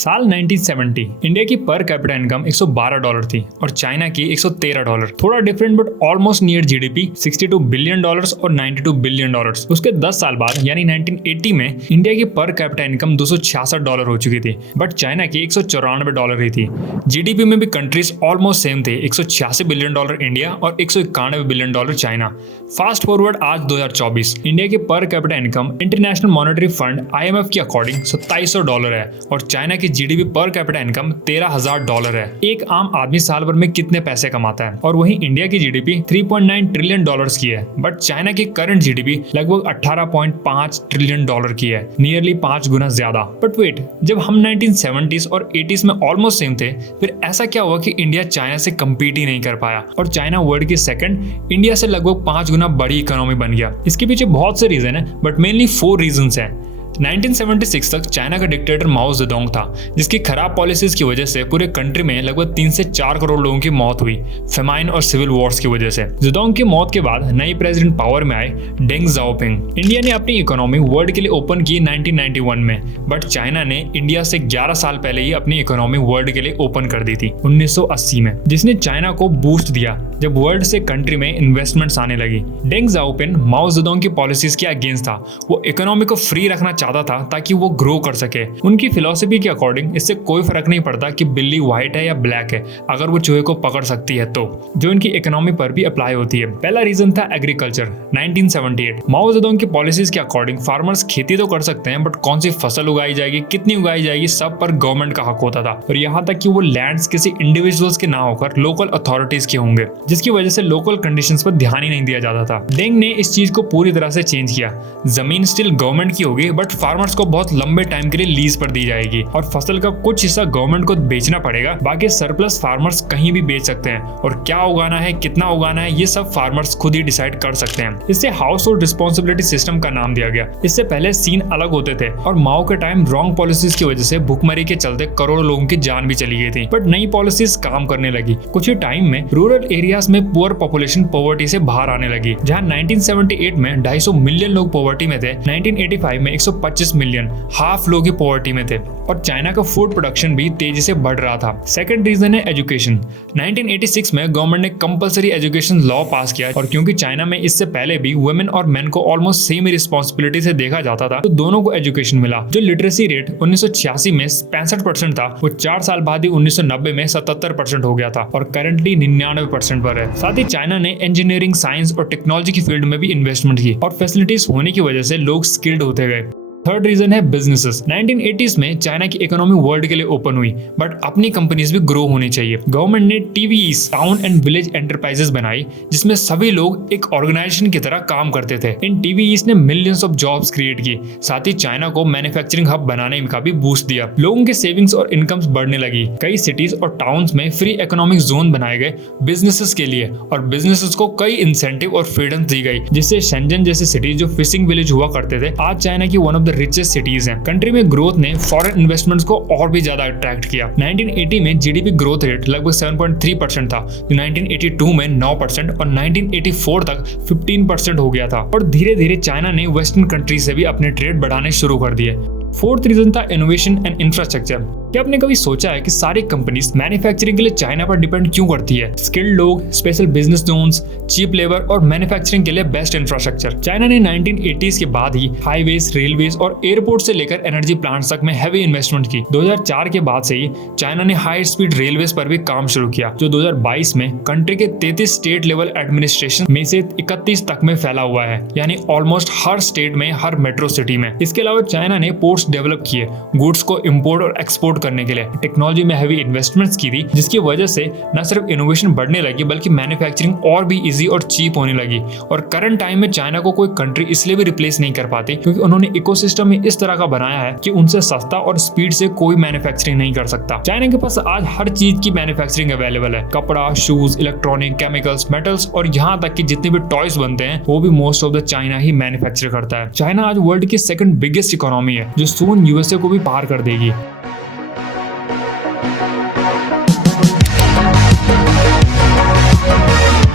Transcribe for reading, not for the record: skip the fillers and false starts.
साल 1970 इंडिया की per capita income $112 थी और चाइना की $113। थोड़ा different but almost near GDP $62 billion और $92 बिलियन। उसके 10 साल बाद यानी 1980 में इंडिया की पर कैपिटा इनकम $266 हो चुकी थी बट चाइना की $194 ही थी। जीडीपी में भी कंट्रीज ऑलमोस्ट सेम थे, $186 बिलियन इंडिया और $191 बिलियन चाइना। फास्ट फॉरवर्ड आज 2024, इंडिया की per capita income international monetary fund IMF के अकॉर्डिंग $2700 है और चाइना की जीडीपी पर कैपिटा इनकम $13,000 है। एक आम आदमी साल भर में कितने पैसे कमाता है और वहीं इंडिया की जीडीपी $3.9 ट्रिलियन की है बट चाइना की करंट जीडीपी लगभग $18.5 ट्रिलियन की है, नियरली 5 गुना ज्यादा। बट वेट, जब हम 1970s और 80s में ऑलमोस्ट सेम थे, फिर ऐसा क्या हुआ कि इंडिया चाइना से कम्पीट ही नहीं कर पाया और चाइना वर्ल्ड की सेकंड, इंडिया से लगभग 5 गुना बड़ी इकोनॉमी बन गया? इसके पीछे बहुत से रीजन है बट मेनली 4 रीजंस हैं। 1976 तक चाइना का डिक्टेटर माओ जेडोंग था जिसकी खराब पॉलिसीज की वजह से पूरे कंट्री में लगभग 3 से 4 करोड़ लोगों की मौत हुई, फेमाइन और सिविल वॉर्स की वजह से। जेडोंग की मौत के बाद नई प्रेसिडेंट पावर में आए डेंग जाओपिंग। इंडिया ने अपनी इकोनॉमी वर्ल्ड के लिए ओपन की 1991 में बट चाइना ने इंडिया से 11 साल पहले ही अपनी इकोनॉमी वर्ल्ड के लिए ओपन कर दी थी 1980 में, जिसने चाइना को बूस्ट दिया जब वर्ल्ड से कंट्री में इन्वेस्टमेंट्स आने लगी। डेंग जाओपिंग माओ जेडोंग की पॉलिसीज के अगेंस्ट था, वो इकोनॉमी को फ्री रखना चाहता था ताकि वो ग्रो कर सके। उनकी फिलॉसफी के अकॉर्डिंग इससे कोई फर्क नहीं पड़ता कि बिल्ली व्हाइट है या ब्लैक है, अगर वो चूहे को पकड़ सकती है तो, जो इनकी इकोनॉमी पर भी अप्लाई होती है। पहला रीजन था एग्रीकल्चर। 1978 माओ जेडोंग की पॉलिसीज के अकॉर्डिंग फार्मर्स खेती तो कर सकते हैं बट कौन सी फसल उगाई जाएगी, कितनी उगाई जाएगी, सब पर गवर्नमेंट का हक होता था और यहाँ तक कि वो लैंड्स किसी इंडिविजुअल्स के ना होकर लोकल अथॉरिटीज के होंगे, जिसकी वजह से लोकल कंडीशंस पर ध्यान ही नहीं दिया जाता था। डेंग ने इस चीज को पूरी तरह से चेंज किया। जमीन स्टिल गवर्नमेंट की होगी बट फार्मर्स को बहुत लंबे टाइम के लिए लीज पर दी जाएगी और फसल का कुछ हिस्सा गवर्नमेंट को बेचना पड़ेगा, बाकी सरप्लस फार्मर्स कहीं भी बेच सकते हैं और क्या उगाना है, कितना उगाना है, ये सब फार्मर्स खुद ही डिसाइड कर सकते हैं। इससे हाउस होल्ड रिस्पॉन्सिबिलिटी सिस्टम का नाम दिया गया। इससे पहले सीन अलग होते थे और माओ के टाइम रॉन्ग पॉलिसीज की वजह से भुखमरी के चलते करोड़ों लोगों की जान भी चली गई थी बट नई पॉलिसीज काम करने लगी। कुछ ही टाइम में रूरल एरियाज में पुअर पॉपुलेशन पॉवर्टी से बाहर आने लगी। जहां 1978 में 250 मिलियन लोग पॉवर्टी में थे, 1985 में 125 मिलियन, हाफ लोग ही पॉवर्टी में थे और चाइना का फूड प्रोडक्शन भी तेजी से बढ़ रहा था। सेकंड रीजन है एजुकेशन। 1986 में गवर्नमेंट ने कंपलसरी एजुकेशन लॉ पास किया और क्योंकि चाइना में इससे पहले भी वुमेन और मेन को ऑलमोस्ट सेम ही रिस्पॉन्सिबिलिटी से देखा जाता था, तो दोनों को एजुकेशन मिला। जो लिटरेसी रेट 1986 में 65% था, वो 4 साल बाद ही 1990 में 77% हो गया था और करंटली 99% पर है। साथ ही चाइना ने इंजीनियरिंग, साइंस और टेक्नोलॉजी की फील्ड में भी इन्वेस्टमेंट की और फैसिलिटीज होने की वजह से लोग स्किल्ड होते गए। थर्ड रीजन है बिजनेसेस। 1980s में चाइना की इकोनॉमी वर्ल्ड के लिए ओपन हुई बट अपनी कंपनीज भी ग्रो होनी चाहिए। गवर्नमेंट ने TVEs, town and village enterprises बनाई जिसमें सभी लोग एक ऑर्गेनाइजेशन की तरह काम करते थे। इन TVEs ने मिलियंस ऑफ जॉब्स क्रिएट की, साथ ही चाइना को मैन्युफैक्चरिंग हब बनाने का भी बूस्ट दिया। लोगों के सेविंग्स और इनकम्स बढ़ने लगी। कई सिटीज और टाउन्स में फ्री इकोनॉमिक जोन बनाए गए बिजनेसेस के लिए और बिजनेसेस को कई इंसेंटिव और फ्रीडम दी गई, जिससे शेंजन जैसे सिटीज जो फिशिंग विलेज हुआ करते थे आज चाइना की वन ऑफ रिचेस्ट सिटीज हैं। कंट्री में ग्रोथ ने फॉरेन इन्वेस्टमेंट्स को और भी ज्यादा अट्रैक्ट किया। 1980 में जीडीपी ग्रोथ रेट लगभग 7.3% था, जो 1982 में 9% और 1984 तक 15% हो गया था और धीरे धीरे चाइना ने वेस्टर्न कंट्री से भी अपने ट्रेड बढ़ाने शुरू कर दिए। फोर्थ रीजन था इनोवेशन एंड इंफ्रास्ट्रक्चर। क्या आपने कभी सोचा है कि सारी कंपनीज मैन्युफैक्चरिंग के लिए चाइना पर डिपेंड क्यों करती है? स्किल्ड लोग, special business zones, cheap labour और मैन्युफैक्चरिंग के लिए बेस्ट इंफ्रास्ट्रक्चर। चाइना ने 1980s के बाद ही हाईवेज, रेलवेज और एयरपोर्ट से लेकर एनर्जी प्लांट्स तक में हैवी इन्वेस्टमेंट की। 2004 के बाद से ही चाइना ने हाई स्पीड रेलवेज पर भी काम शुरू किया, जो 2022 में कंट्री के 33 स्टेट लेवल एडमिनिस्ट्रेशन में से 31 तक में फैला हुआ है, यानी ऑलमोस्ट हर स्टेट में, हर मेट्रो सिटी में। इसके अलावा चाइना ने पोर्ट्स डेवलप किए, गुड्स को इम्पोर्ट और एक्सपोर्ट करने के लिए टेक्नोलॉजी में हैवी इन्वेस्टमेंट्स की थी, जिसकी वजह से न सिर्फ इनोवेशन बढ़ने लगी बल्कि मैन्युफैक्चरिंग और भी इजी और चीप होने लगी। और करंट टाइम में चाइना को कोई कंट्री इसलिए भी रिप्लेस नहीं कर पाती क्योंकि उन्होंने इकोसिस्टम ही इस तरह का बनाया है कि उनसे सस्ता और स्पीड से कोई मैन्युफैक्चरिंग नहीं कर सकता। चाइना के पास आज हर चीज की मैन्युफैक्चरिंग अवेलेबल है, कपड़ा, शूज, इलेक्ट्रॉनिक, केमिकल्स, मेटल्स और यहाँ तक कि जितने भी टॉयज बनते हैं वो भी most of the China he manufacture करता है। चाइना आज वर्ल्ड की सेकंड बिगेस्ट इकोनॉमी है जो सून USA को भी पार कर देगी।